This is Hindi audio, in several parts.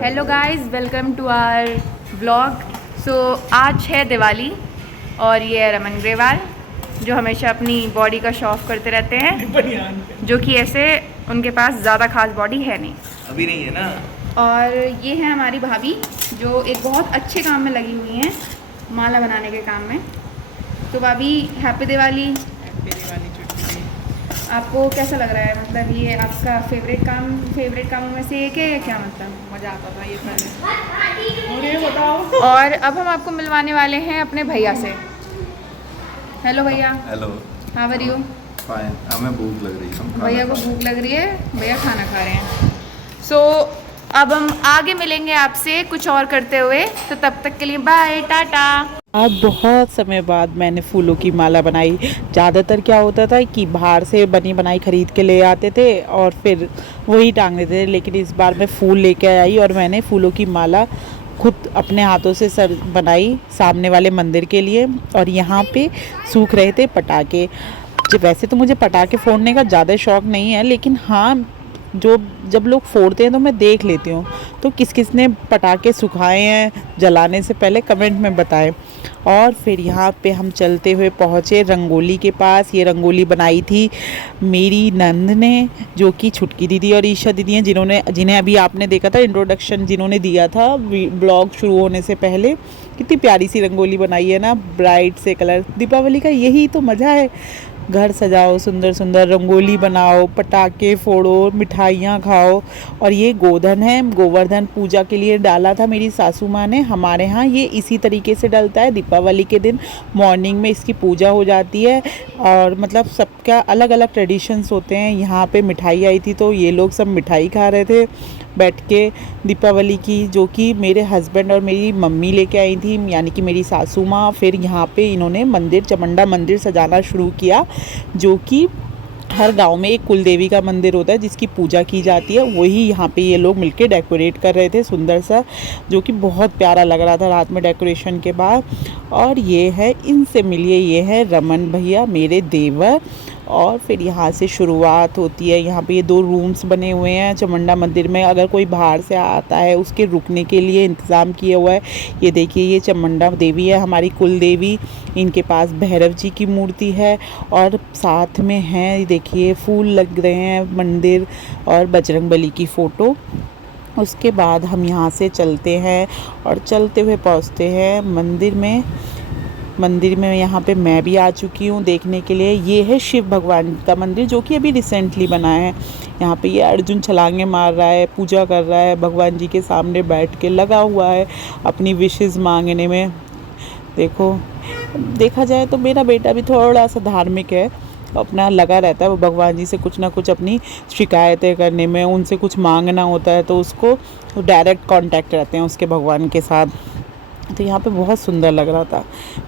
Hello guys, welcome to our blog. So आज है दिवाली और ये है रमन ग्रेवाल जो हमेशा अपनी बॉडी का शो ऑफ करते रहते हैं, जो कि ऐसे उनके पास ज़्यादा खास बॉडी है नहीं, अभी नहीं है ना। और ये है हमारी भाभी जो एक बहुत अच्छे काम में लगी हुई हैं, माला बनाने के काम में। तो भाभी हैप्पी दिवाली। हैप्पी दिवाली छुट्टी। आपको कैसा लग रहा है? मतलब ये आपका फेवरेट कामों में से एक है या क्या? मतलब मज़ा आता था ये पहले। और ये बताओ। और अब हम आपको मिलवाने वाले हैं अपने भैया से। हेलो भैया। Hello. How are you? Fine. हमें भूख लग रही है। भैया को भूख लग रही है, भैया खाना खा रहे हैं। सो अब हम आगे मिलेंगे आपसे कुछ और करते हुए, तो तब तक के लिए बाय, टाटा। आज बहुत समय बाद मैंने फूलों की माला बनाई। ज़्यादातर क्या होता था कि बाहर से बनी बनाई ख़रीद के ले आते थे और फिर वही टांग देते थे, लेकिन इस बार मैं फूल लेके आई और मैंने फूलों की माला खुद अपने हाथों से बनाई सामने वाले मंदिर के लिए। और यहाँ पे सूख रहे थे पटाखे। वैसे तो मुझे पटाखे फोड़ने का ज़्यादा शौक़ नहीं है, लेकिन हाँ जब लोग फोड़ते हैं तो मैं देख लेती हूँ। तो किस किस ने पटाखे सुखाए हैं जलाने से पहले कमेंट में बताएं। और फिर यहाँ पे हम चलते हुए पहुँचे रंगोली के पास। ये रंगोली बनाई थी मेरी नंद ने, जो कि छुटकी दीदी और ईशा दीदी हैं, जिन्हें अभी आपने देखा था इंट्रोडक्शन जिन्होंने दिया था ब्लॉग शुरू होने से पहले। कितनी प्यारी सी रंगोली बनाई है ना, ब्राइट से कलर। दीपावली का यही तो मज़ा है, घर सजाओ, सुंदर सुंदर रंगोली बनाओ, पटाखे फोड़ो, मिठाइयाँ खाओ। और ये गोधन है, गोवर्धन पूजा के लिए डाला था मेरी सासू माँ ने। हमारे यहाँ ये इसी तरीके से डलता है। दीपावली के दिन मॉर्निंग में इसकी पूजा हो जाती है और मतलब सबका अलग अलग ट्रेडिशंस होते हैं। यहाँ पे मिठाई आई थी तो ये लोग सब मिठाई खा रहे थे बैठ के दीपावली की, जो कि मेरे हस्बैंड और मेरी मम्मी लेके आई थी, यानी कि मेरी सासू माँ। फिर यहाँ पे इन्होंने मंदिर, चमुंडा मंदिर सजाना शुरू किया, जो कि हर गांव में एक कुल देवी का मंदिर होता है जिसकी पूजा की जाती है। वही यहाँ पे ये लोग मिलके डेकोरेट कर रहे थे सुंदर सा, जो कि बहुत प्यारा लग रहा था रात में डेकोरेशन के बाद। और ये है, इनसे मिलिए, ये है रमन भैया मेरे देवर। और फिर यहाँ से शुरुआत होती है। यहाँ पे ये 2 रूम्स बने हुए हैं चमुंडा मंदिर में। अगर कोई बाहर से आता है उसके रुकने के लिए इंतज़ाम किया हुआ है। ये देखिए, ये चमुंडा देवी है हमारी कुल देवी। इनके पास भैरव जी की मूर्ति है और साथ में है, देखिए फूल लग रहे हैं मंदिर और बजरंगबली की फ़ोटो। उसके बाद हम यहाँ से चलते हैं और चलते हुए पहुँचते हैं मंदिर में। यहाँ पे मैं भी आ चुकी हूँ देखने के लिए। ये है शिव भगवान का मंदिर, जो कि अभी रिसेंटली बना है। यहाँ पे ये अर्जुन छलांगे मार रहा है, पूजा कर रहा है, भगवान जी के सामने बैठ के लगा हुआ है अपनी विशेस मांगने में। देखा जाए तो मेरा बेटा भी थोड़ा सा धार्मिक है, अपना लगा रहता है वो भगवान जी से कुछ ना कुछ अपनी शिकायतें करने में, उनसे कुछ मांगना होता है तो उसको डायरेक्ट कांटेक्ट रहते हैं उसके भगवान के साथ। तो यहाँ पे बहुत सुंदर लग रहा था।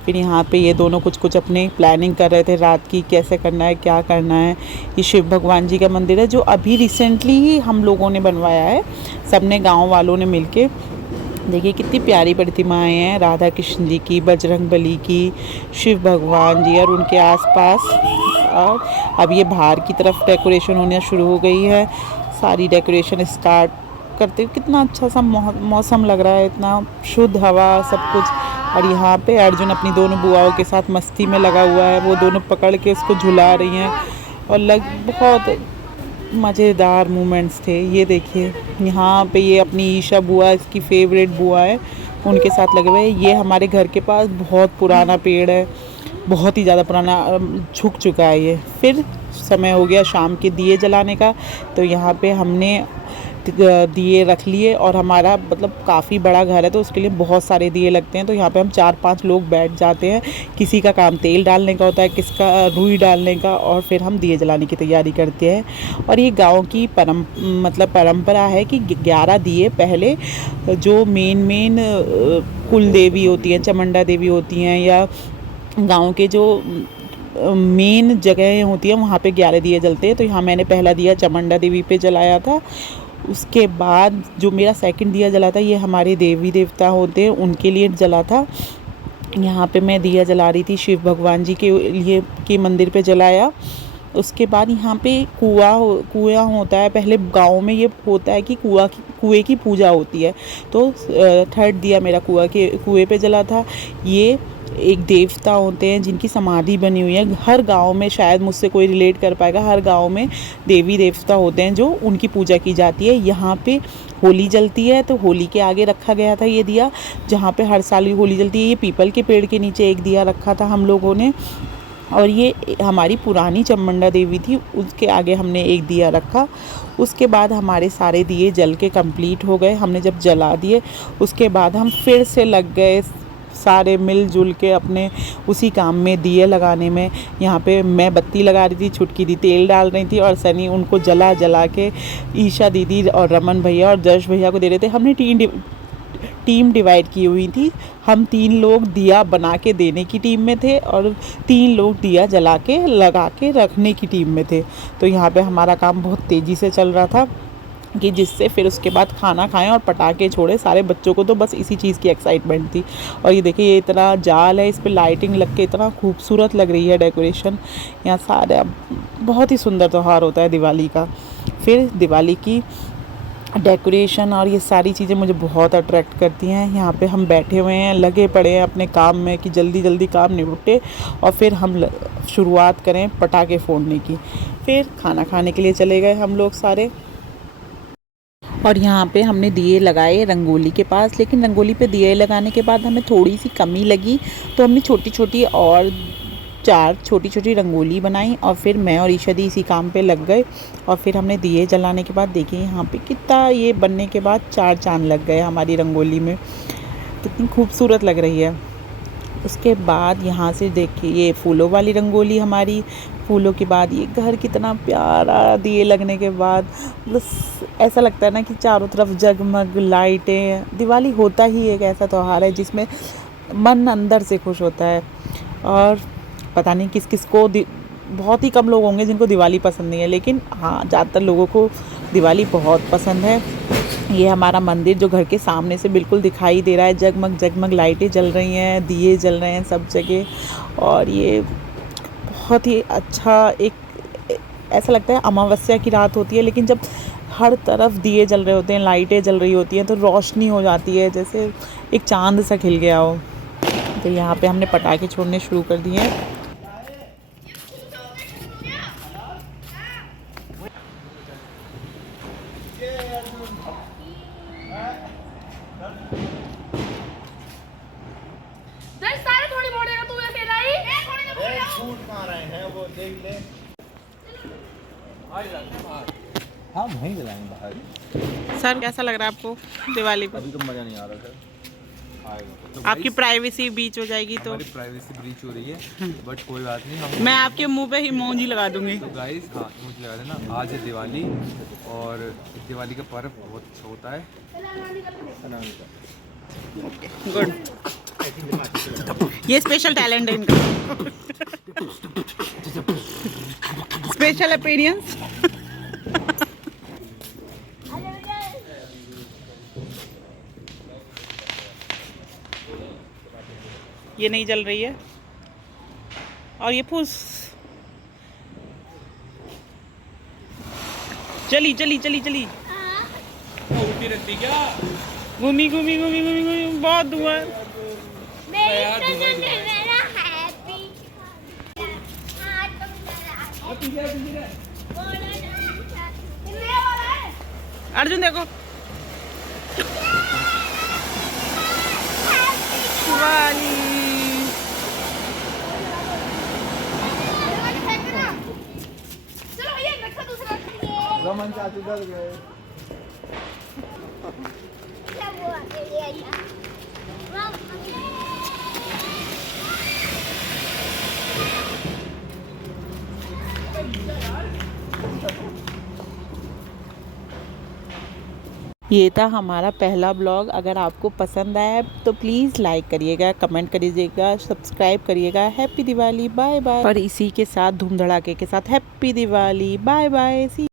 फिर यहाँ पे ये दोनों कुछ अपनी प्लानिंग कर रहे थे रात की, कैसे करना है, क्या करना है। ये शिव भगवान जी का मंदिर है जो अभी रिसेंटली ही हम लोगों ने बनवाया है, सबने, गांव वालों ने मिलके। देखिए कितनी प्यारी प्रतिमाएं हैं, राधा कृष्ण जी की, बजरंगबली की, शिव भगवान जी और उनके आसपास। और अब ये बाहर की तरफ डेकोरेशन होना शुरू हो गई है। सारी डेकोरेशन स्टार्ट करते हुए कितना अच्छा सा मौसम लग रहा है, इतना शुद्ध हवा सब कुछ। और यहाँ पे अर्जुन अपनी दोनों बुआओं के साथ मस्ती में लगा हुआ है, वो दोनों पकड़ के उसको झुला रही हैं और बहुत मज़ेदार मोमेंट्स थे। ये देखिए यहाँ पे ये अपनी ईशा बुआ, इसकी फेवरेट बुआ है, उनके साथ लगे हुए हैं। ये हमारे घर के पास बहुत पुराना पेड़ है, बहुत ही ज़्यादा पुराना, झुक चुका है ये। फिर समय हो गया शाम के दिए जलाने का, तो यहाँ पे हमने दिए रख लिए। और हमारा मतलब काफ़ी बड़ा घर है तो उसके लिए बहुत सारे दिए लगते हैं। तो यहाँ पे हम 4-5 लोग बैठ जाते हैं। किसी का काम तेल डालने का होता है, किसका रुई डालने का, और फिर हम दिए जलाने की तैयारी करते हैं। और ये गांव की परंपरा है कि 11 दिए पहले, जो मेन कुल देवी होती हैं, चमुंडा देवी होती हैं, या गाँव के जो मेन जगह होती है वहाँ पे 11 दिए जलते हैं। तो यहाँ मैंने पहला दिया चमुंडा देवी पे जलाया था। उसके बाद जो मेरा सेकंड दिया जला था, ये हमारे देवी देवता होते हैं उनके लिए जला था। यहाँ पे मैं दिया जला रही थी शिव भगवान जी के लिए, के मंदिर पे जलाया। उसके बाद यहाँ पे कुआं होता है। पहले गांव में ये होता है कि कुएं की पूजा होती है। तो थर्ड दिया मेरा कुएं पे जला था। ये एक देवता होते हैं जिनकी समाधि बनी हुई है। हर गांव में, शायद मुझसे कोई रिलेट कर पाएगा, हर गांव में देवी देवता होते हैं जो उनकी पूजा की जाती है। यहाँ पे होली जलती है, तो होली के आगे रखा गया था ये दिया, जहाँ पे हर साल होली जलती है। ये पीपल के पेड़ के नीचे एक दिया रखा था हम लोगों ने, और ये हमारी पुरानी चमंडा देवी थी, उसके आगे हमने एक दिया रखा। उसके बाद हमारे सारे दिए जल के कंप्लीट हो गए। हमने जब जला दिए उसके बाद हम फिर से लग गए सारे मिलजुल के अपने उसी काम में, दिए लगाने में। यहाँ पे मैं बत्ती लगा रही थी, छुटकी दी तेल डाल रही थी, और सनी उनको जला के ईशा दीदी और रमन भैया और जश भैया को दे रहे थे। हमने टीम डिवाइड की हुई थी। हम 3 लोग दिया बना के देने की टीम में थे और 3 लोग दिया जला के लगा के रखने की टीम में थे। तो यहाँ पे हमारा काम बहुत तेज़ी से चल रहा था कि जिससे फिर उसके बाद खाना खाएं और पटाखे छोड़े। सारे बच्चों को तो बस इसी चीज़ की एक्साइटमेंट थी। और ये देखिए, ये इतना जाल है, इस पर लाइटिंग लग के इतना खूबसूरत लग रही है डेकोरेशन। यहाँ सारे बहुत ही सुंदर त्यौहार होता है दिवाली का। फिर दिवाली की डेकोरेशन और ये सारी चीज़ें मुझे बहुत अट्रैक्ट करती हैं। यहाँ पे हम बैठे हुए हैं, लगे पड़े हैं अपने काम में कि जल्दी जल्दी काम निपटे और फिर हम शुरुआत करें पटाखे फोड़ने की। फिर खाना खाने के लिए चले गए हम लोग सारे। और यहाँ पे हमने दिए लगाए रंगोली के पास, लेकिन रंगोली पे दिए लगाने के बाद हमें थोड़ी सी कमी लगी, तो हमने छोटी छोटी और 4 छोटी छोटी रंगोली बनाई। और फिर मैं और ईशा दी इसी काम पे लग गए। और फिर हमने दिए जलाने के बाद देखिए यहाँ पे कितना ये बनने के बाद 4 चांद लग गए हमारी रंगोली में, कितनी खूबसूरत लग रही है। उसके बाद यहाँ से देखिए ये फूलों वाली रंगोली हमारी, फूलों के बाद ये घर कितना प्यारा, दिए लगने के बाद बस ऐसा लगता है ना कि चारों तरफ जगमग लाइटें। दिवाली होता ही एक ऐसा त्यौहार है जिसमें मन अंदर से खुश होता है। और पता नहीं किस किस को, बहुत ही कम लोग होंगे जिनको दिवाली पसंद नहीं है, लेकिन हाँ ज़्यादातर लोगों को दिवाली बहुत पसंद है। ये हमारा मंदिर जो घर के सामने से बिल्कुल दिखाई दे रहा है, जगमग जगमग लाइटें जल रही हैं, दिए जल रहे हैं सब जगह। और ये बहुत ही अच्छा, एक ऐसा लगता है अमावस्या की रात होती है, लेकिन जब हर तरफ दिए जल रहे होते हैं, लाइटें जल रही होती हैं, तो रोशनी हो जाती है जैसे एक चांद सा खिल गया हो। तो यहाँ पे हमने पटाखे छोड़ने शुरू कर दिए हैं। हाँ वहीं जलाएंगे बाहर। सर कैसा लग रहा है आपको दिवाली पर? अभी तो मज़ा नहीं आ रहा सर, आएगा तो आपकी प्राइवेसी बीच हो जाएगी तो? हमारी प्राइवेसी ब्रीच हो रही है, बट कोई बात नहीं। हम मैं आपके मुंह पे इमोजी लगा दूंगी। तो गाइस, हाँ मुझे लगा देना। आज है दिवाली और दिवाली का पर्व बहुत अच्छा होता है। गुड, ये स्पेशल टैलेंट है इनका, स्पेशल अपीयरेंस। ये नहीं जल रही है और ये फूस चली चली चली चली घूमी घूमी घूमी घूमी घूमी बहुत धुआं है। अर्जुन देखो, दिवाली रमन चाचू डर गए। ये था हमारा पहला ब्लॉग। अगर आपको पसंद आया तो प्लीज़ लाइक करिएगा, कमेंट करिएगा, सब्सक्राइब करिएगा। Happy Diwali, bye bye. और इसी के साथ धूम धड़ाके के साथ हैप्पी दिवाली, बाय बाय, सी।